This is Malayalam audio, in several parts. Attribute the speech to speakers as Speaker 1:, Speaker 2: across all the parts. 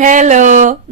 Speaker 1: ഹലോ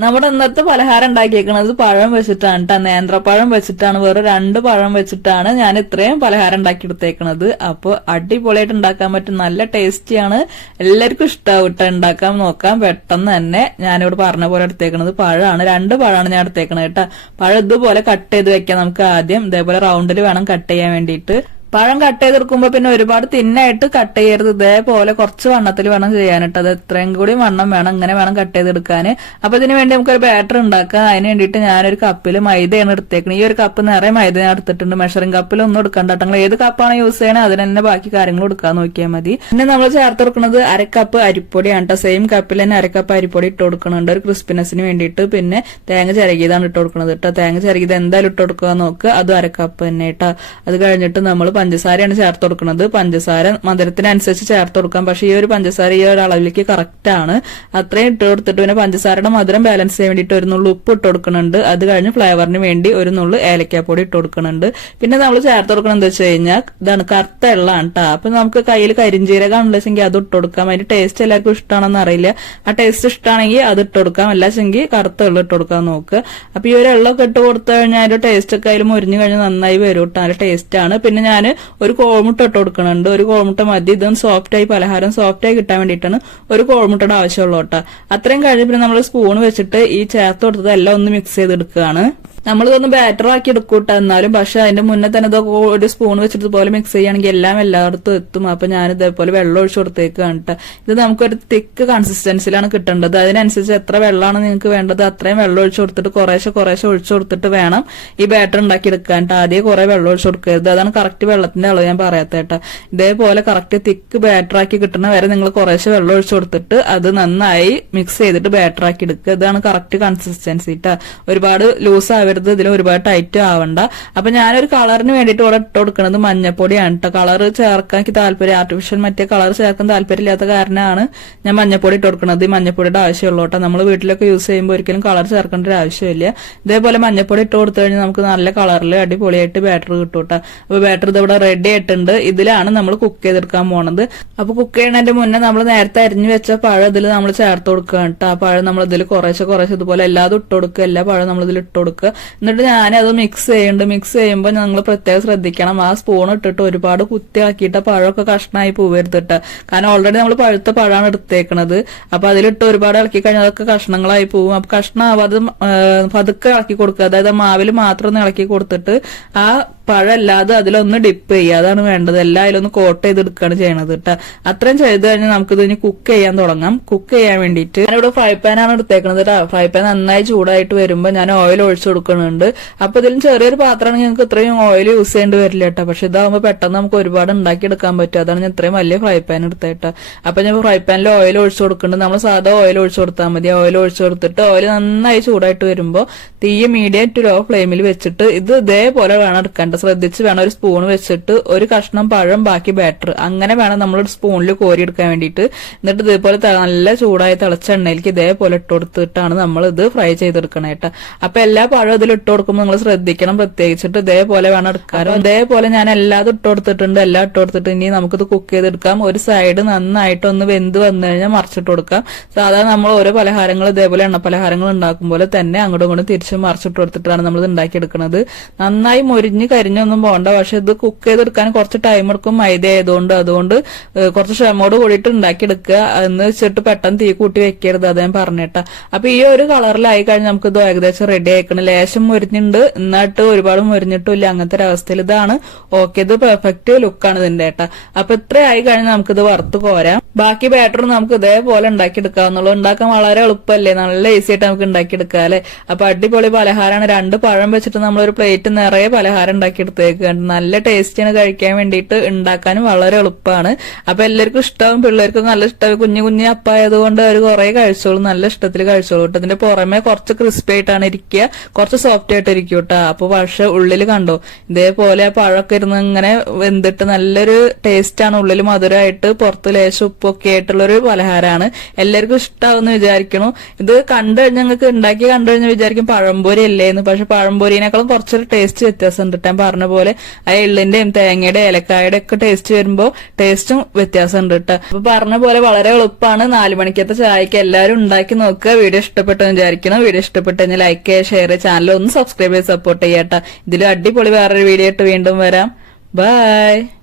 Speaker 1: നമ്മുടെ ഇന്നത്തെ പലഹാരം ഉണ്ടാക്കിയേക്കണത് പഴം വെച്ചിട്ടാണ് കേട്ടോ നേന്ത്രപ്പഴം വെച്ചിട്ടാണ്. വേറെ രണ്ട് പഴം വെച്ചിട്ടാണ് ഞാൻ ഇത്രയും പലഹാരം ഉണ്ടാക്കി എടുത്തേക്കണത്. അപ്പോൾ അടിപൊളിയായിട്ട് ഉണ്ടാക്കാൻ പറ്റും. നല്ല ടേസ്റ്റിയാണ്. എല്ലാവർക്കും ഇഷ്ടമാവും കേട്ടോ ഉണ്ടാക്കാൻ നോക്കാം. പെട്ടെന്ന് തന്നെ ഞാനിവിടെ പറഞ്ഞ പോലെ എടുത്തേക്കണത് പഴമാണ്. രണ്ട് പഴമാണ് ഞാൻ എടുത്തേക്കണത് കേട്ടോ പഴം ഇതുപോലെ കട്ട് ചെയ്ത് വെക്കാം നമുക്ക് ആദ്യം. ഇതേപോലെ റൗണ്ടിൽ വേണം കട്ട് ചെയ്യാൻ വേണ്ടിയിട്ട്. പഴം കട്ട് ചെയ്തെടുക്കുമ്പോ പിന്നെ ഒരുപാട് തിന്നായിട്ട് കട്ട് ചെയ്യരുത്. ഇതേപോലെ കുറച്ച് വണ്ണത്തിൽ വേണം ചെയ്യാനിട്ട് അത് എത്രയും കൂടി വണ്ണം വേണം ഇങ്ങനെ വേണം കട്ട് ചെയ്തെടുക്കാൻ അപ്പൊ ഇതിന് വേണ്ടി നമുക്കൊരു ബാറ്റർ ഉണ്ടാക്കാം. അതിന് വേണ്ടിയിട്ട് ഞാനൊരു കപ്പിൽ മൈദയാണ് എടുത്തേക്കുന്നത് ഈ ഒരു കപ്പ് നിറയെ മൈദ ഞാൻ എടുത്തിട്ടുണ്ട്. മെഷറിംഗ് കപ്പിൽ ഒന്നും എടുക്കണ്ട നിങ്ങൾ ഏത് കപ്പാണ് യൂസ് ചെയ്യണേ അതിന് തന്നെ ബാക്കി കാര്യങ്ങൾ എടുക്കാൻ നോക്കിയാൽ മതി. പിന്നെ നമ്മൾ ചേർത്ത് കൊടുക്കുന്നത് അരക്കപ്പ് അരിപ്പൊടിയാണ് കേട്ടോ. സെയിം കപ്പിൽ തന്നെ അരക്കപ്പ് അരിപ്പൊടി ഇട്ട് കൊടുക്കുന്നുണ്ട്. ഒരു ക്രിസ്പിനെസിന് വേണ്ടിയിട്ട് പിന്നെ തേങ്ങ ചിരകിയതാണ് ഇട്ട് കൊടുക്കുന്നത് കേട്ടോ. തേങ്ങ ചിരകിയത് എന്തായാലും ഇട്ട് കൊടുക്കുക നോക്കുക അതും അരക്കപ്പ് തന്നെ കേട്ടോ. അത് കഴിഞ്ഞിട്ട് നമ്മൾ പഞ്ചസാരയാണ് ചേർത്ത് കൊടുക്കുന്നത്. പഞ്ചസാര മധുരത്തിനനുസരിച്ച് ചേർത്ത് കൊടുക്കാം. പക്ഷേ ഈ ഒരു പഞ്ചസാര ഈ ഒരു അളവിലേക്ക് കറക്റ്റ് ആണ്. അത്രയും ഇട്ട് കൊടുത്തിട്ട് പിന്നെ പഞ്ചസാരയുടെ മധുരം ബാലൻസ് ചെയ്യാൻ വേണ്ടിയിട്ട് ഒരു നുള്ളു ഉപ്പ് ഇട്ട് കൊടുക്കുന്നുണ്ട്. അത് കഴിഞ്ഞ് ഫ്ലേവറിന് വേണ്ടി ഒരു നുള്ളു ഏലക്കാപ്പൊടി ഇട്ട് കൊടുക്കുന്നുണ്ട്. പിന്നെ നമ്മൾ ചേർത്ത് കൊടുക്കണം എന്താ വെച്ച് കഴിഞ്ഞാൽ ഇതാണ് കറുത്ത എള്ളാണ് കേട്ടോ അപ്പൊ നമുക്ക് കയ്യിൽ കരിഞ്ചീരകം ഉണ്ടെങ്കിൽ അത് ഇട്ട് കൊടുക്കാം. അതിന്റെ ടേസ്റ്റ് എല്ലാവർക്കും ഇഷ്ടമാണെന്ന് അറിയില്ല. ആ ടേസ്റ്റ് ഇഷ്ടമാണെങ്കിൽ അത് ഇട്ട് കൊടുക്കാം. അല്ലാച്ചെങ്കിൽ കറുത്ത എള്ള ഇട്ട് കൊടുക്കാൻ നോക്കുക അപ്പൊ ഈ ഒരു എള്ളൊക്കെ ഇട്ട് കൊടുത്തു കഴിഞ്ഞാൽ ടേസ്റ്റ് ഒക്കെ അതിൽ മുരിഞ്ഞു കഴിഞ്ഞാൽ നന്നായി വരും കേട്ടോ ടേസ്റ്റ് ആണ്. പിന്നെ ഞാൻ ഒരു കോൾമുട്ട ഇട്ട് കൊടുക്കുന്നുണ്ട് ഒരു കോൾമുട്ട മതി. ഇതും സോഫ്റ്റായി പലഹാരം സോഫ്റ്റായി കിട്ടാൻ വേണ്ടിയിട്ടാണ് ഒരു കോൾമുട്ടയുടെ ആവശ്യമുള്ളൂ കേട്ടോ. അത്രയും കഴിഞ്ഞ് പിന്നെ നമ്മൾ സ്പൂൺ വെച്ചിട്ട് ഈ ചേർത്ത് കൊടുത്തത് എല്ലാം ഒന്ന് മിക്സ് ചെയ്തെടുക്കുകയാണ്. നമ്മളിതൊന്ന് ബാറ്റർ ആക്കി എടുക്കൂട്ട. എന്നാലും പക്ഷെ അതിന്റെ മുന്നേ തന്നെ ഇതൊക്കെ ഒരു സ്പൂൺ വെച്ചിട്ട് പോലെ മിക്സ് ചെയ്യുകയാണെങ്കിൽ എല്ലാം എല്ലായിടത്തും എത്തും. അപ്പൊ ഞാൻ ഇതേപോലെ വെള്ളം ഒഴിച്ചു കൊടുത്തേക്കാണ് ട്ടോ. ഇത് നമുക്കൊരു തിക്ക് കൺസിസ്റ്റൻസിലാണ് കിട്ടേണ്ടത്. അതിനനുസരിച്ച് എത്ര വെള്ളമാണ് നിങ്ങൾക്ക് വേണ്ടത് അത്രയും വെള്ളം ഒഴിച്ചു കൊടുത്തിട്ട് കുറേശ്ശെ കുറേശ്ശെ ഒഴിച്ചു കൊടുത്തിട്ട് വേണം ഈ ബാറ്റർ ഉണ്ടാക്കി എടുക്കാൻ ട്ടോ. ആദ്യം കുറെ വെള്ളം ഒഴിച്ചു കൊടുക്കരുത്. അതാണ് കറക്റ്റ് വെള്ളത്തിന്റെ അളവ് ഞാൻ പറയാത്തേട്ടാ ഇതേപോലെ കറക്റ്റ് തിക്ക് ബാറ്റർ ആക്കി കിട്ടണ വരെ നിങ്ങൾ കുറേശ്ശെ വെള്ളം ഒഴിച്ചു കൊടുത്തിട്ട് അത് നന്നായി മിക്സ് ചെയ്തിട്ട് ബാറ്റർ ആക്കി എടുക്കുക. ഇതാണ് കറക്റ്റ് കൺസിസ്റ്റൻസി കേട്ടോ ഒരുപാട് ലൂസ് ആവരുത് ഇതിൽ ഒരുപാട് ടൈറ്റ് ആവണ്ട. അപ്പൊ ഞാനൊരു കളറിന് വേണ്ടിയിട്ട് ഇവിടെ ഇട്ട് കൊടുക്കുന്നത് മഞ്ഞപ്പൊടിയാണ് കേട്ടോ കളർ ചേർക്കാൻ എനിക്ക് താല്പര്യം. ആർട്ടിഫിഷ്യൽ മറ്റേ കളർ ചേർക്കാൻ താല്പര്യമില്ലാത്ത കാരണമാണ് ഞാൻ മഞ്ഞപ്പൊടി ഇട്ട് കൊടുക്കുന്നത് ഈ മഞ്ഞപ്പൊടിയുടെ ആവശ്യമുള്ളൂ കേട്ടോ നമ്മൾ വീട്ടിലൊക്കെ യൂസ് ചെയ്യുമ്പോൾ ഒരിക്കലും കളർ ചേർക്കേണ്ട ഒരു ആവശ്യമില്ല. ഇതേപോലെ മഞ്ഞപ്പൊടി ഇട്ട് കൊടുത്തു കഴിഞ്ഞാൽ നമുക്ക് നല്ല കളറിൽ അടിപൊളിയായിട്ട് ബാറ്റർ കിട്ടും കേട്ടോ അപ്പൊ ബാറ്റർ ഇത് ഇവിടെ റെഡി ആയിട്ടുണ്ട്. ഇതിലാണ് നമ്മൾ കുക്ക് ചെയ്തെടുക്കാൻ പോണത്. അപ്പൊ കുക്ക് ചെയ്യുന്നതിന്റെ മുന്നേ നമ്മൾ നേരത്തെ അരിഞ്ഞു വെച്ച പഴം ഇതിൽ നമ്മൾ ചേർത്ത് കൊടുക്കുക കേട്ടോ ആ പഴം നമ്മൾ ഇതിൽ കുറേശ്ശെ കുറേശ്ശെ ഇതുപോലെ എല്ലാതും ഇട്ട് കൊടുക്കുക. എല്ലാ പഴം നമ്മൾ ഇതിൽ ഇട്ട് കൊടുക്കുക. എന്നിട്ട് ഞാനത് മിക്സ് ചെയ്യുന്നുണ്ട്. മിക്സ് ചെയ്യുമ്പോൾ ഞങ്ങൾ പ്രത്യേകം ശ്രദ്ധിക്കണം. ആ സ്പൂൺ ഇട്ടിട്ട് ഒരുപാട് കുത്തി ആക്കിയിട്ട് പഴമൊക്കെ കഷ്ണമായി പോവരുത്തിട്ട് കാരണം ഓൾറെഡി നമ്മൾ പഴുത്ത പഴമാണ് എടുത്തേക്കണത്. അപ്പൊ അതിലിട്ട് ഒരുപാട് ഇളക്കി കഴിഞ്ഞാൽ അതൊക്കെ കഷ്ണങ്ങളായി പോകും അപ്പൊ കഷ്ണമാവാതെ പതുക്കെ ഇളക്കി കൊടുക്കുക. അതായത് മാവിൽ മാത്രം ഒന്ന് ഇളക്കി കൊടുത്തിട്ട് ആ പഴമല്ലാതെ അതിലൊന്ന് ഡിപ്പ് ചെയ്യുക. അതാണ് വേണ്ടത്. എല്ലാം അതിലൊന്ന് കോട്ട് ചെയ്തെടുക്കുകയാണ് ചെയ്യണത് കേട്ടോ അത്രയും ചെയ്ത് കഴിഞ്ഞാൽ നമുക്കിത് ഇനി കുക്ക് ചെയ്യാൻ തുടങ്ങാം. കുക്ക് ചെയ്യാൻ വേണ്ടിയിട്ട് ഞാനിവിടെ ഫ്രൈ പാനാണ് എടുത്തേക്കണത് കേട്ടോ ഫ്രൈ പാൻ നന്നായി ചൂടായിട്ട് വരുമ്പോൾ ഞാൻ ഓയിൽ ഒഴിച്ചു കൊടുക്കുന്നുണ്ട് അപ്പൊ ഇതിലും ചെറിയൊരു പാത്രമാണെങ്കിൽ ഞങ്ങൾക്ക് ഇത്രയും ഓയിൽ യൂസ് ചെയ്യേണ്ടി വരില്ല കേട്ടോ പക്ഷെ ഇതാകുമ്പോൾ പെട്ടെന്ന് നമുക്ക് ഒരുപാട് ഉണ്ടാക്കി എടുക്കാൻ പറ്റും. അതാണ് ഞാൻ ഇത്രയും വലിയ ഫ്രൈ പാൻ എടുത്തേട്ട അപ്പൊ ഞാൻ ഫ്രൈ പാനിൽ ഓയിൽ ഒഴിച്ചു കൊടുക്കുന്നുണ്ട് നമ്മൾ സാധാ ഓയിൽ ഒഴിച്ചു കൊടുത്താൽ മതി. ഓയിൽ ഒഴിച്ചു കൊടുത്തിട്ട് ഓയിൽ നന്നായി ചൂടായിട്ട് വരുമ്പോൾ തീ മീഡിയം ടു ലോ ഫ്ലെയിമിൽ വെച്ചിട്ട് ഇത് ഇതേപോലെ വേണം എടുക്കേണ്ടത്. ശ്രദ്ധിച്ച് വേണം ഒരു സ്പൂൺ വെച്ചിട്ട് ഒരു കഷ്ണം പഴം ബാക്കി ബാറ്റർ അങ്ങനെ വേണം നമ്മൾ ഒരു സ്പൂണിൽ കോരി എടുക്കാൻ വേണ്ടിയിട്ട്. എന്നിട്ട് ഇതേപോലെ നല്ല ചൂടായ തിളച്ച എണ്ണയിലേക്ക് ഇതേപോലെ ഇട്ട് കൊടുത്തിട്ടാണ് നമ്മൾ ഇത് ഫ്രൈ ചെയ്തെടുക്കണേ കേട്ടോ അപ്പൊ എല്ലാ പഴം ഇതിൽ ഇട്ട് കൊടുക്കുമ്പോൾ നിങ്ങൾ ശ്രദ്ധിക്കണം പ്രത്യേകിച്ചിട്ട്. ഇതേപോലെ വേണം എടുക്കാനും. ഇതേപോലെ ഞാൻ എല്ലാതും ഇട്ട് കൊടുത്തിട്ടുണ്ട്. എല്ലാം ഇട്ട് കൊടുത്തിട്ട് ഇനി നമുക്കിത് കുക്ക് ചെയ്തെടുക്കാം. ഒരു സൈഡ് നന്നായിട്ട് ഒന്ന് വെന്ത് വന്നു കഴിഞ്ഞാൽ മറിച്ചിട്ട് കൊടുക്കാം. സാധാരണ നമ്മൾ ഓരോ പലഹാരങ്ങൾ ഇതേപോലെ എണ്ണ പലഹാരങ്ങൾ ഉണ്ടാക്കുമ്പോൾ തന്നെ അങ്ങോട്ടും ഇങ്ങോട്ടും തിരിച്ച് മറിച്ചിട്ട് കൊടുത്തിട്ടാണ് നമ്മൾ ഇത് ഉണ്ടാക്കിയെടുക്കുന്നത് നന്നായി മൊരിഞ്ഞ് കരിഞ്ഞൊന്നും പോകണ്ട പക്ഷെ ഇത് കുക്ക് ചെയ്തെടുക്കാൻ കുറച്ച് ടൈം എടുക്കും. മൈദ ആയതുകൊണ്ട്. അതുകൊണ്ട് കുറച്ച് ക്ഷമോട് കൂടിയിട്ട് ഉണ്ടാക്കിയെടുക്കുക. എന്ന് വെച്ചിട്ട് പെട്ടെന്ന് തീ കൂട്ടി വെക്കരുത്. അത് ഞാൻ പറഞ്ഞിട്ടാ. അപ്പൊ ഈ ഒരു കളറിലായി കഴിഞ്ഞാൽ നമുക്ക് ഇത് ഏകദേശം റെഡി ആയിക്കണം. ലേശം മുരിഞ്ഞിട്ടുണ്ട് എന്നിട്ട് ഒരുപാട് മുരിഞ്ഞിട്ടില്ല അങ്ങനത്തെ ഒരു അവസ്ഥയിൽ ഇതാണ്. ഓക്കെ ഇത് പെർഫെക്റ്റ് ലുക്കാണ് ഇതിന്റെ ഏട്ടാ. അപ്പൊ ഇത്ര ആയി കഴിഞ്ഞാൽ നമുക്കിത് വറുത്ത് കോരാം. ബാക്കി ബാറ്റർ നമുക്ക് ഇതേപോലെ ഉണ്ടാക്കിയെടുക്കാവുന്നുള്ളൂ ഉണ്ടാക്കാൻ വളരെ എളുപ്പമല്ലേ? നല്ല ഈസി ആയിട്ട് നമുക്ക് ഉണ്ടാക്കിയെടുക്കാം അല്ലെ? അപ്പൊ അടിപൊളി പലഹാരമാണ്. രണ്ട് പഴം വെച്ചിട്ട് നമ്മളൊരു പ്ലേറ്റ് നിറയെ പലഹാരം ഉണ്ടാക്കിയെടുത്തേക്കാണ് നല്ല ടേസ്റ്റിന് കഴിക്കാൻ വേണ്ടിയിട്ട് ഉണ്ടാക്കാനും വളരെ എളുപ്പമാണ്. അപ്പൊ എല്ലാവർക്കും ഇഷ്ടവും പിള്ളേർക്കും നല്ല ഇഷ്ടം. കുഞ്ഞു കുഞ്ഞു അപ്പായതുകൊണ്ട് അവർ കുറെ കഴിച്ചോളും. നല്ല ഇഷ്ടത്തിൽ കഴിച്ചോളൂ കേട്ടോ. ഇതിന്റെ പുറമെ കുറച്ച് ക്രിസ്പി ആയിട്ടാണ് ഇരിക്കുക. കുറച്ച് സോഫ്റ്റ് ആയിട്ട് ഇരിക്കും കേട്ടോ. അപ്പൊ പക്ഷെ ഉള്ളിൽ കണ്ടോ? ഇതേപോലെ ആ പഴമൊക്കെ ഇരുന്ന് ഇങ്ങനെ വെന്തിട്ട് നല്ലൊരു ടേസ്റ്റ് ആണ്. ഉള്ളിൽ മധുരമായിട്ട് പുറത്ത് ലേശം ഉപ്പൊക്കെ ആയിട്ടുള്ള ഒരു പലഹാരമാണ്. എല്ലാവർക്കും ഇഷ്ടാവുമെന്ന് വിചാരിക്കണു. ഇത് കണ്ടു കഴിഞ്ഞാൽ ഞങ്ങൾക്ക് ഉണ്ടാക്കി കണ്ടു കഴിഞ്ഞാൽ വിചാരിക്കും പഴംപൊരി അല്ലേ എന്ന് പക്ഷെ പഴംപൊരിനേക്കാളും കുറച്ചൊരു ടേസ്റ്റ് വ്യത്യാസം ഉണ്ട് പറഞ്ഞ പോലെ ആ എള്ളിന്റെയും തേങ്ങയുടെ ഏലക്കായുടെ ഒക്കെ ടേസ്റ്റ് വരുമ്പോൾ ടേസ്റ്റും വ്യത്യാസമുണ്ട് കേട്ടോ അപ്പൊ പറഞ്ഞ പോലെ വളരെ എളുപ്പമാണ് നാല് മണിക്കത്തെ ചായക്ക് എല്ലാവരും ഉണ്ടാക്കി നോക്കുക. വീഡിയോ ഇഷ്ടപ്പെട്ടു വിചാരിക്കണം വീഡിയോ ഇഷ്ടപ്പെട്ടു കഴിഞ്ഞാൽ ലൈക്ക് ചെയ്യുക ഷെയർ ചാനൽ ഒന്ന് സബ്സ്ക്രൈബ് ചെയ്ത് സപ്പോർട്ട് ചെയ്യട്ടെ ഇതിലും അടിപൊളി വേറൊരു വീഡിയോ ആയിട്ട് വീണ്ടും വരാം. ബൈ